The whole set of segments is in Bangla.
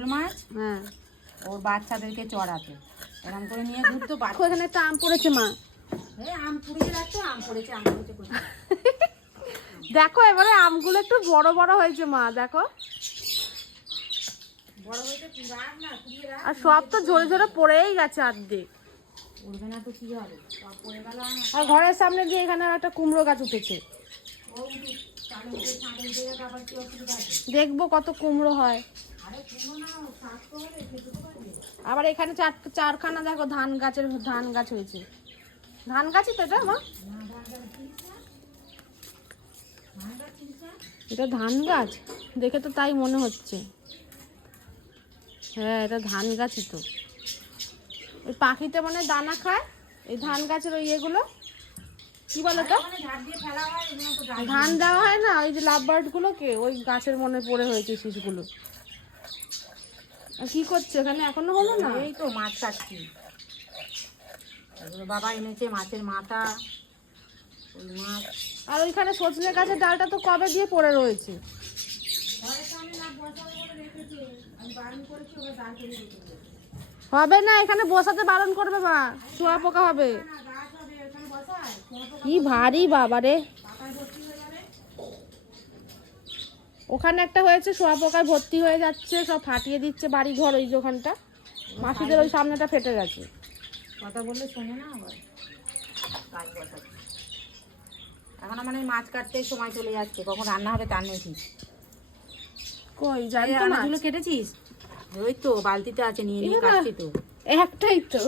শোল মাছ, হ্যাঁ, ওর বাচ্চাদেরকে চড়াতে এরকম করে নিয়ে ঘুরতো। এখানে একটা আম পড়েছে মা, আম পুড়িয়ে রাখতো, আম পড়েছে কোথায়? দেখো এবারে আমগুলো একটু বড় বড় হয়েছে মা, দেখো। বড় হয়েছে, রাখ না, পুড়িয়ে রাখ। আর সব তো ঝরে ঝরে পড়েই গেছে অর্ধেক। উঠবে না তো কি হবে, সব পড়ে গেল। আর ঘরের সামনে দিয়ে এখানে একটা কুমড়ো গাছ উঠেছে, দেখবো কত কুমড়ো হয়। আবার এখানে চারখানা দেখো ধান গাছ হয়েছে। ধান গাছই তো এটা মা, এটা ধান গাছ দেখে তো তাই মনে হচ্ছে। হ্যাঁ, এটা ধান গাছই তো। ওই পাখিতে মানে দানা খায় এই ধান গাছের ওই ইয়েগুলো, কি বলো তো, ধান দেওয়া হয় না, ওই যে লাভ বার্ড গুলোকে ওই গাছের মনে পড়ে হয়েছে শীষগুলো। আর কি করছে এখানে, এখনো হলো না? এই তো মাছ কাটছি, বাবা এনেছে মাছের মাথা, ওই মাছ। আর ওইখানে সজনে গাছের ডালটা তো কবে দিয়ে পড়ে রয়েছে। হবে না, এখানে বসাতে বারণ করবে মা, শুয়া পোকা হবে। কি ভারী বাবা রে, ওখানে একটা হয়েছে, শুয়া পোকায় ভর্তি হয়ে যাচ্ছে, সব ফাটিয়ে দিচ্ছে বাড়ি ঘর। ওই যে ওখানটা মাসিদের ওই সামনেটা ফেটে গেছে। কথা বললে শোনে না আবার। এখন আমার এই মাছ কাটতেই সময় চলে যাচ্ছে, কখন রান্না হবে তার নেই ঠিক। কই জানি তো, মাছগুলো কেটেছিস? ওই তো বালতিতে আছে, নিয়ে নিয়ে কাটছি তো। একটাই তো,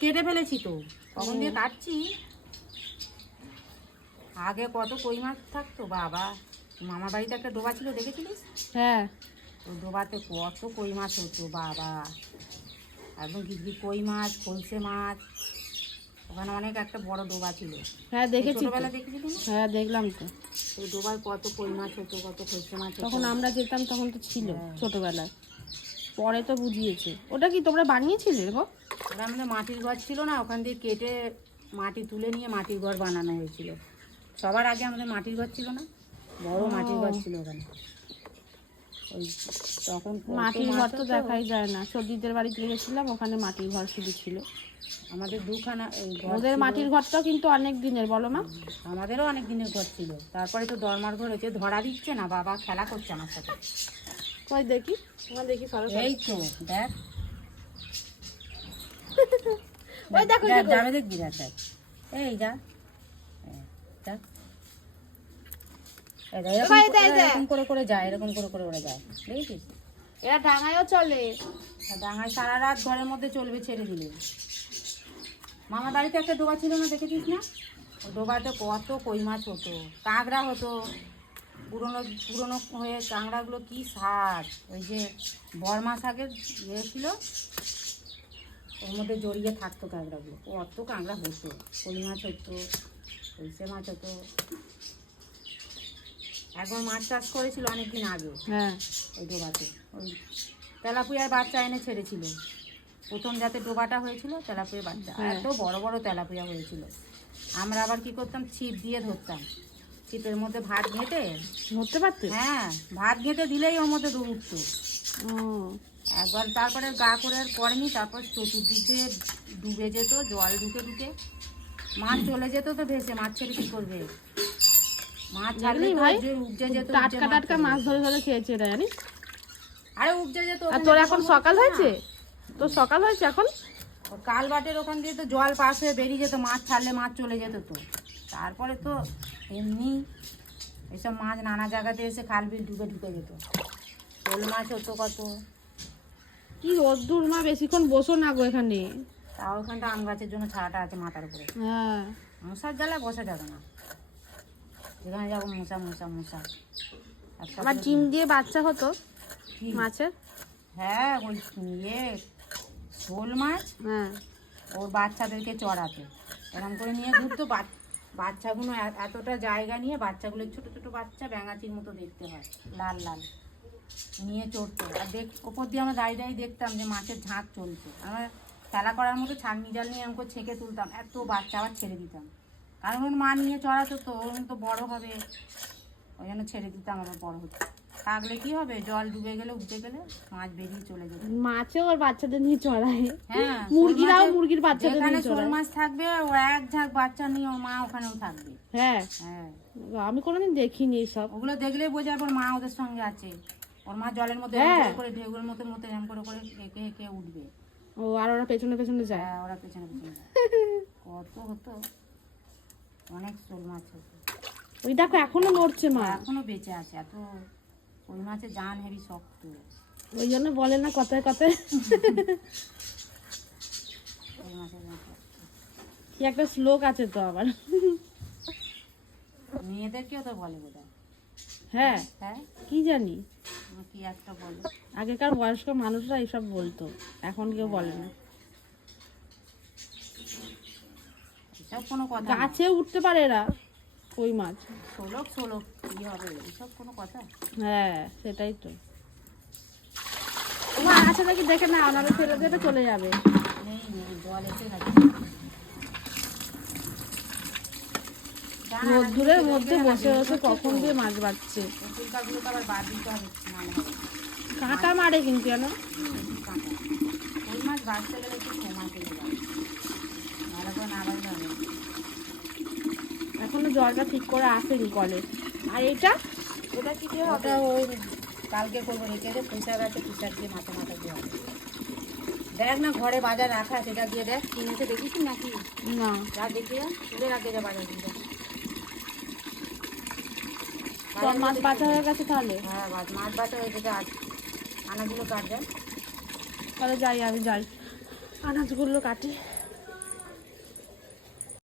কেটে ফেলেছি তো, কখন দিয়ে কাটছি। আগে কত কই মাছ থাকতো বাবা, মামার বাড়িতে একটা ডোবা ছিল, দেখেছিলিস? হ্যাঁ, ওই ডোবাতে কত কই মাছ হতো বাবা, একদম গিজগি কই মাছ, খলসে মাছ। ওখানে অনেক একটা বড় ডোবা ছিল। হ্যাঁ দেখেছি, ছোটবেলা দেখেছিলি না? হ্যাঁ দেখলাম তো। ওই ডোবায় কত কই মাছ হতো, কত খলসে মাছ হতো। তখন আমরা যেতাম, তখন তো ছিল ছোটবেলায়, পরে তো বুঝিয়েছে। ওটা কি তোমরা বানিয়েছিলে গো? ওরা আমাদের মাটির ঘর ছিল না, ওখান দিয়ে কেটে মাটি তুলে নিয়ে মাটির ঘর বানানো হয়েছিল। সবার আগে আমাদের মাটির ঘর ছিল না, বড় মাটির ঘর ছিল ওখানে। ওই তখন মাটির ঘর তো দেখাই যায় না। সর্দিদের বাড়িতে গেছিলাম, ওখানে মাটির ঘর শুধু ছিল। আমাদের দুখানা ওদের মাটির ঘরটাও কিন্তু অনেক দিনের, বলো মা? আমাদেরও অনেক দিনের ঘর ছিল। তারপরে তো দরমার ঘর হয়েছে, ধরা দিচ্ছে না, বাবা খেলা করছে আমার সাথে। কই দেখি, তোমার দেখি এই তো দেখ, ওই দেখো যাবে দেখবি, দেখ এই যা, এরকম করে করে যায়, এরকম করে করে ওরা যায়, দেখেছিস? এরা ডাঙায়ও চলে। ডাঙায় সারা রাত ঘরের মধ্যে চলবে, ছেড়ে দিলে। মামার বাড়িতে একটা ডোবা ছিল না, দেখেছিস না? ওই ডোবাতে কত কই মাছ হতো, কাঁকড়া হতো, পুরনো পুরনো হয়ে কাঁকড়াগুলো কি স্বাদ। ওই যে বর্মা শাকের ইয়ে ছিল, ওর মধ্যে জড়িয়ে থাকতো কাঁকড়াগুলো, কত কাঁকড়া হতো, কই মাছ হতো, কলসে মাছ হতো। একবার মাছ চাষ করেছিল অনেকদিন আগে, হ্যাঁ, ওই ডোবাতে ওই তেলাপুয়ার বাচ্চা এনে ছেড়েছিল। প্রথম যাতে ডোবাটা হয়েছিল তেলাপুয়ার বাচ্চা, এত বড় বড় তেলাপুয়া হয়েছিল। আমরা আবার কি করতাম, ছিপ দিয়ে ধরতাম, ছিপের মধ্যে ভাত ঘেঁটে ধরতে পারতে। হ্যাঁ, ভাত ঘেঁটে দিলেই ওর মধ্যে উঠতো। একবার তারপরে গা করে আর পড়েনি, তারপর চতুর্দিক দিয়ে ডুবে যেত, জল ঢুকে ঢুকে মাছ চলে যেত তো ভেসে। মাছ ছেড়ে কি করবে, মাছ ছাড়লে উপজে যেত, টাটকা টাটকা মাছ ধরে ধরে খেয়েছে এরা, জানিস? আরে উপজে যেত। আর তোর এখন সকাল হয়েছে, তোর সকাল হয়েছে এখন। কাল বাটের ওখান দিয়ে তো জল পাশ হয়ে বেরিয়ে যেত, মাছ ছাড়লে মাছ চলে যেত তো। তারপরে তো এমনি এসব মাছ নানা জায়গাতে এসে খাল বিল ঢুকে ঢুকে যেত। শোল মাছ হতো কত। কি রোদ্দুর মা, বেশিক্ষণ বসো না গো এখানে। তাও ওখানটা আম গাছের জন্য ছাড়াটা আছে মাথার উপরে। হ্যাঁ, মশার জ্বালায় বসা যাবে না, যেখানে যাবো মশা মশা মশা। আবার ডিম দিয়ে বাচ্চা হতো মাছের। হ্যাঁ, ওই ইয়ে শোল মাছ, হ্যাঁ, ওর বাচ্চাদেরকে চড়াতে এরকম করে নিয়ে ঘুরতো। বাচ্চাগুলো এতটা জায়গা নিয়ে, বাচ্চাগুলো ছোট ছোট বাচ্চা, ব্যাঙাচির মতো দেখতে হয়, লাল লাল, নিয়ে চড়তো। আর ওপর দিয়ে আমরা দাঁড়িয়ে দাঁড়িয়ে দেখতাম যে মাছের ঝাঁক চলছে। আমরা খেলা করার মতো ছাঁকনি জাল নিয়ে আমাকে ছেঁকে তুলতাম, এত বাচ্চা আবার ছেড়ে দিতাম, কারণ ওর মা নিয়ে চড়াতো তো, ওর তো বড় হবে, ওই জন্য ছেড়ে দিতাম, আবার বড় হতো। থাকলে কি হবে, জল ডুবে গেলে উঠে গেলে মাছ বেরিয়ে চলে যাবে। মাছেও ওর বাচ্চাদের নিয়ে চড়ায়, হ্যাঁ, মুরগিরাও মুরগির বাচ্চাদের যেখানে নিয়ে শোল চড়ায়। মাছ থাকবে ও এক ঝাঁক বাচ্চা নিয়ে ওর মা ওখানেও থাকবে। হ্যাঁ, হ্যাঁ, আমি কোনোদিন দেখিনি সব। ওগুলো দেখলে বোঝার পর মা ওদের সঙ্গে আছে। ওর মা জলের মধ্যে হ্যাঁ। এরম করে ঢেউয়ের মতো মতো এরম করে করে হেঁকে হেঁকে উঠবে। ও, আর ওরা পেছনে পেছনে যায়। হ্যাঁ, ওরা পেছনে পেছনে যায়। কত হতো, অনেক শোল মাছ হতো। ওই দেখো এখনো নড়ছে মা, এখনো বেঁচে আছে। এত ওই মাছের জান হেবি শক্ত। ওই জন্য বলে না কথায় কথায় ওই মাছের জান শক্ত। কি একটা শ্লোক আছে তো আবার। মেয়েদেরকেও তো বলে বোধ হয়। হ্যাঁ, হ্যাঁ, কি জানি, কি একটা বলে। আগেকার বয়স্ক মানুষরা এইসব বলতো, এখন কেউ বলে না। এসব কোনো কথা না। গাছে উঠতে পারে এরা, কই মাছ। ষোলক ষোলক কি হবে, এসব কোনো কথা। হ্যাঁ, সেটাই তো। তোমার আছে নাকি দেখে না, ওনারা ফেলে দেবে চলে যাবে। নেই নেই, জল এসে গেছে। রোদ্দুরের মধ্যে বসে বসে কখন দিয়ে মাছ বাড়ছে। ফুলকাগুলোকে আবার বাদ দিতে হবে, নালে হবে। কাঁটা মারে কিন্তু জানো। কাঁটা। ওই মাছ বাঁচতে গেলে একটু সময় পেয়ে যাবে, নাহলে করে না বাঁচতে হবে। এখনো জলটা ঠিক করে আসেনি কলে। আর এটা ওটা কি দিয়ে হবে? ওই কালকে করবো, রেখে পুষা গেছে, পুষার দিয়ে মাথা মাথা দিয়ে হবে। দেখ না ঘরে বাজার রাখা, সেটা দিয়ে দেখ, কিনেছে দেখিস নাকি? না, যা দেখিয়ে তুলে রাখে যা বাজার দিয়ে। সব মাছ বাছা হয়ে গেছে তাহলে। হ্যাঁ, মাছ বাটা হয়ে যেটা আনাজগুলো কাট দেয়। তাহলে যাই, আমি যাই আনাজগুলো কাটি।